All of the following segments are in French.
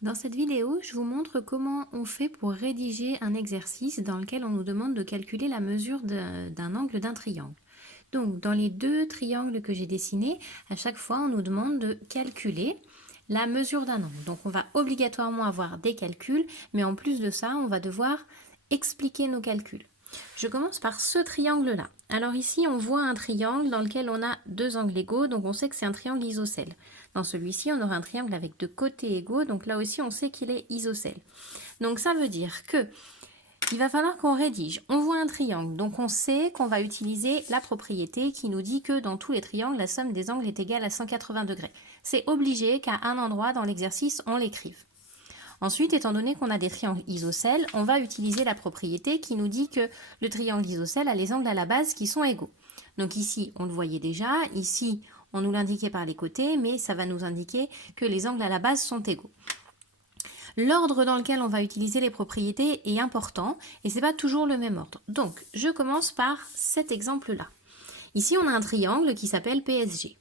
Dans cette vidéo, je vous montre comment on fait pour rédiger un exercice dans lequel on nous demande de calculer la mesure d'un angle d'un triangle. Donc, dans les deux triangles que j'ai dessinés, à chaque fois, on nous demande de calculer la mesure d'un angle. Donc, on va obligatoirement avoir des calculs, mais en plus de ça, on va devoir expliquer nos calculs. Je commence par ce triangle-là. Alors ici, on voit un triangle dans lequel on a deux angles égaux, donc on sait que c'est un triangle isocèle. Dans celui-ci, on aura un triangle avec deux côtés égaux, donc là aussi, on sait qu'il est isocèle. Donc ça veut dire que il va falloir qu'on rédige. On voit un triangle, donc on sait qu'on va utiliser la propriété qui nous dit que dans tous les triangles, la somme des angles est égale à 180 degrés. C'est obligé qu'à un endroit dans l'exercice, on l'écrive. Ensuite, étant donné qu'on a des triangles isocèles, on va utiliser la propriété qui nous dit que le triangle isocèle a les angles à la base qui sont égaux. Donc ici, on le voyait déjà, ici, on nous l'indiquait par les côtés, mais ça va nous indiquer que les angles à la base sont égaux. L'ordre dans lequel on va utiliser les propriétés est important et ce n'est pas toujours le même ordre. Donc, je commence par cet exemple-là. Ici, on a un triangle qui s'appelle PSG.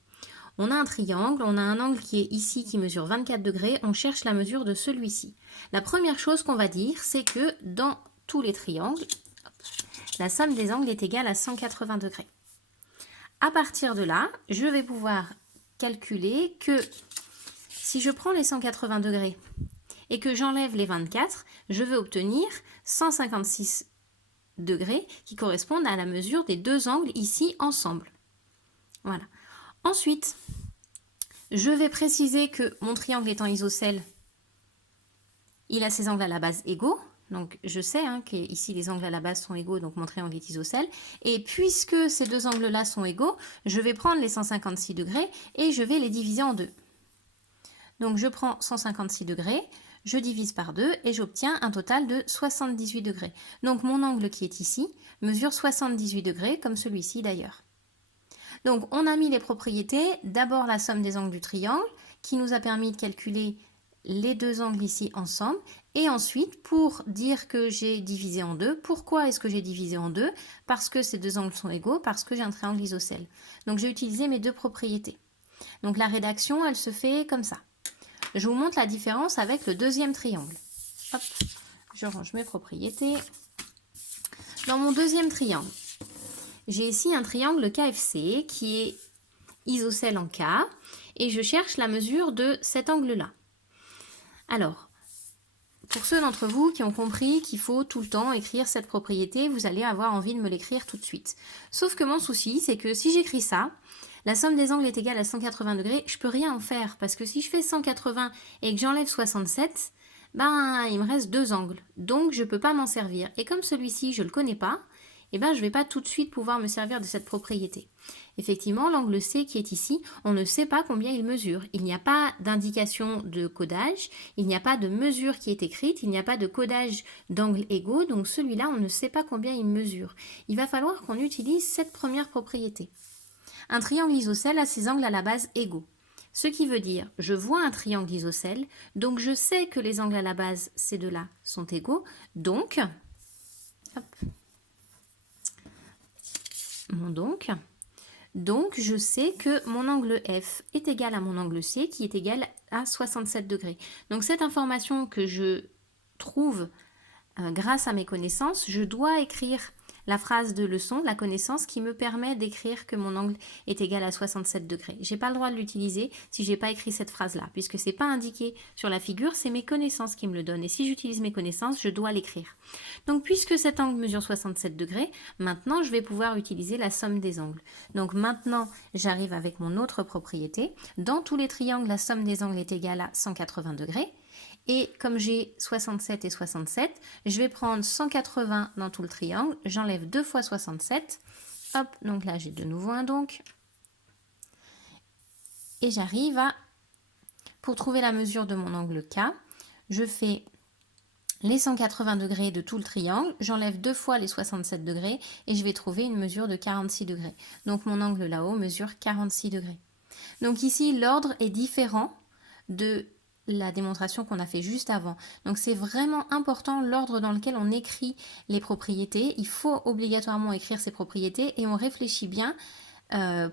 On a un triangle, on a un angle qui est ici qui mesure 24 degrés, on cherche la mesure de celui-ci. La première chose qu'on va dire, c'est que dans tous les triangles, la somme des angles est égale à 180 degrés. À partir de là, je vais pouvoir calculer que si je prends les 180 degrés et que j'enlève les 24, je vais obtenir 156 degrés qui correspondent à la mesure des deux angles ici ensemble. Voilà. Ensuite, je vais préciser que mon triangle étant isocèle, il a ses angles à la base égaux. Donc je sais qu'ici les angles à la base sont égaux, donc mon triangle est isocèle. Et puisque ces deux angles-là sont égaux, je vais prendre les 156 degrés et je vais les diviser en deux. Donc je prends 156 degrés, je divise par 2 et j'obtiens un total de 78 degrés. Donc mon angle qui est ici mesure 78 degrés, comme celui-ci d'ailleurs. Donc on a mis les propriétés, d'abord la somme des angles du triangle, qui nous a permis de calculer les deux angles ici ensemble, et ensuite pour dire que j'ai divisé en deux. Pourquoi est-ce que j'ai divisé en deux? Parce que ces deux angles sont égaux, parce que j'ai un triangle isocèle. Donc j'ai utilisé mes deux propriétés. Donc la rédaction, elle se fait comme ça. Je vous montre la différence avec le deuxième triangle. Hop, je range mes propriétés. Dans mon deuxième triangle, j'ai ici un triangle KFC qui est isocèle en K et je cherche la mesure de cet angle-là. Alors, pour ceux d'entre vous qui ont compris qu'il faut tout le temps écrire cette propriété, vous allez avoir envie de me l'écrire tout de suite. Sauf que mon souci, c'est que si j'écris ça, la somme des angles est égale à 180 degrés, je peux rien en faire parce que si je fais 180 et que j'enlève 67, il me reste deux angles. Donc je ne peux pas m'en servir. Et comme celui-ci, je ne le connais pas, je ne vais pas tout de suite pouvoir me servir de cette propriété. Effectivement, l'angle C qui est ici, on ne sait pas combien il mesure. Il n'y a pas d'indication de codage, il n'y a pas de mesure qui est écrite, il n'y a pas de codage d'angles égaux, donc celui-là, on ne sait pas combien il mesure. Il va falloir qu'on utilise cette première propriété. Un triangle isocèle a ses angles à la base égaux. Ce qui veut dire, je vois un triangle isocèle, donc je sais que les angles à la base, ces deux-là, sont égaux. Donc, donc, je sais que mon angle F est égal à mon angle C, qui est égal à 67 degrés. Donc, cette information que je trouve grâce à mes connaissances, je dois écrire la phrase de leçon, la connaissance qui me permet d'écrire que mon angle est égal à 67 degrés. Je n'ai pas le droit de l'utiliser si je n'ai pas écrit cette phrase-là, puisque ce n'est pas indiqué sur la figure, c'est mes connaissances qui me le donnent. Et si j'utilise mes connaissances, je dois l'écrire. Donc, puisque cet angle mesure 67 degrés, maintenant, je vais pouvoir utiliser la somme des angles. Donc, maintenant, j'arrive avec mon autre propriété. Dans tous les triangles, la somme des angles est égale à 180 degrés. Et comme j'ai 67 et 67, je vais prendre 180 dans tout le triangle, j'enlève 2 fois 67, hop, donc là j'ai de nouveau un donc, et j'arrive à, pour trouver la mesure de mon angle K, je fais les 180 degrés de tout le triangle, j'enlève 2 fois les 67 degrés, et je vais trouver une mesure de 46 degrés. Donc mon angle là-haut mesure 46 degrés. Donc ici, l'ordre est différent de la démonstration qu'on a fait juste avant. Donc c'est vraiment important l'ordre dans lequel on écrit les propriétés. Il faut obligatoirement écrire ces propriétés et on réfléchit bien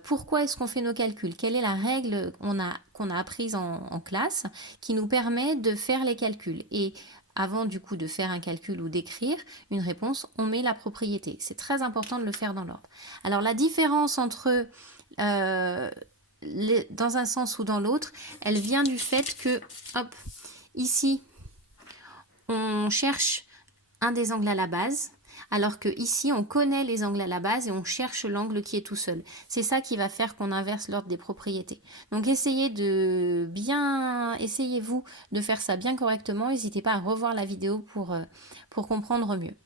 pourquoi est-ce qu'on fait nos calculs, quelle est la règle qu'on a apprise en classe qui nous permet de faire les calculs. Et avant du coup de faire un calcul ou d'écrire une réponse, on met la propriété. C'est très important de le faire dans l'ordre. Alors la différence entre dans un sens ou dans l'autre, elle vient du fait que, hop, ici, on cherche un des angles à la base, alors que ici on connaît les angles à la base et on cherche l'angle qui est tout seul. C'est ça qui va faire qu'on inverse l'ordre des propriétés. Donc essayez-vous de faire ça bien correctement. N'hésitez pas à revoir la vidéo pour comprendre mieux.